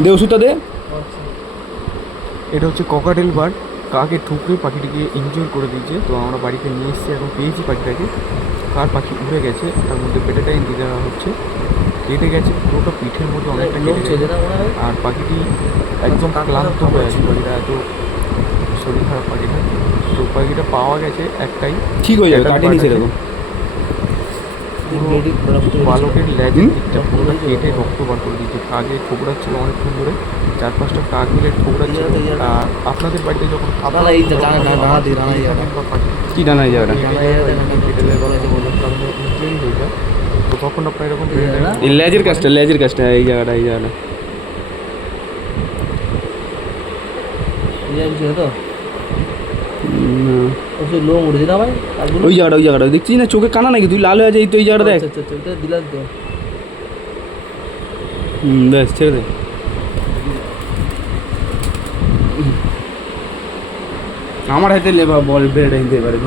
দে ওষুধটা দে। এটা হচ্ছে ককাটেল বার্ড, কাকে ঠুকরে পাখিটিকে ইনজিওর করে দিয়েছে। তো আমরা বাড়িতে নিয়ে এসেছি, এখন পেয়েছি পাখিটাকে। কার পাখি উড়ে গেছে, তার মধ্যে পেটেটা দিয়ে দেওয়া হচ্ছে, কেটে গেছে পুরোটা, পিঠের মধ্যে অনেকটা কেটে গেছে। আর পাখিটি একদম ক্লান্ত হয়ে আছে, পাখিটা এত শরীর খারাপ পাখিটা। তো পাখিটা পাওয়া গেছে একটাই, ঠিক হয়ে যাবে, কাটেনি সেরকম। বালকের লেজের দিকটা পুরোটা কেটে রক্ত বার করে দিয়েছে। কাকে ঠোকরাচ্ছিল অনেকক্ষণ ধরে, 4-5টা কাক মিলে ঠোকরাচ্ছিল। আর আপনাদের বাড়িতে যখন কি ডানা এই জায়গাটা? তো তখন আপনার এরকম এই লেজের কাজটা, লেজের কাজটা, এই জায়গাটা, এই জায়গাটা। ওই জায়গাটা, ওই জায়গাটা দেখছিস না, চোখে কানা নাকি? তুই লাল হয়ে আছে, এই তো এই জায়গাটা দেখ। দিলাম তো। ব্যাস ছেড়ে দে। আমার হাতে লেবা বল বেড়ে নিতে পারে।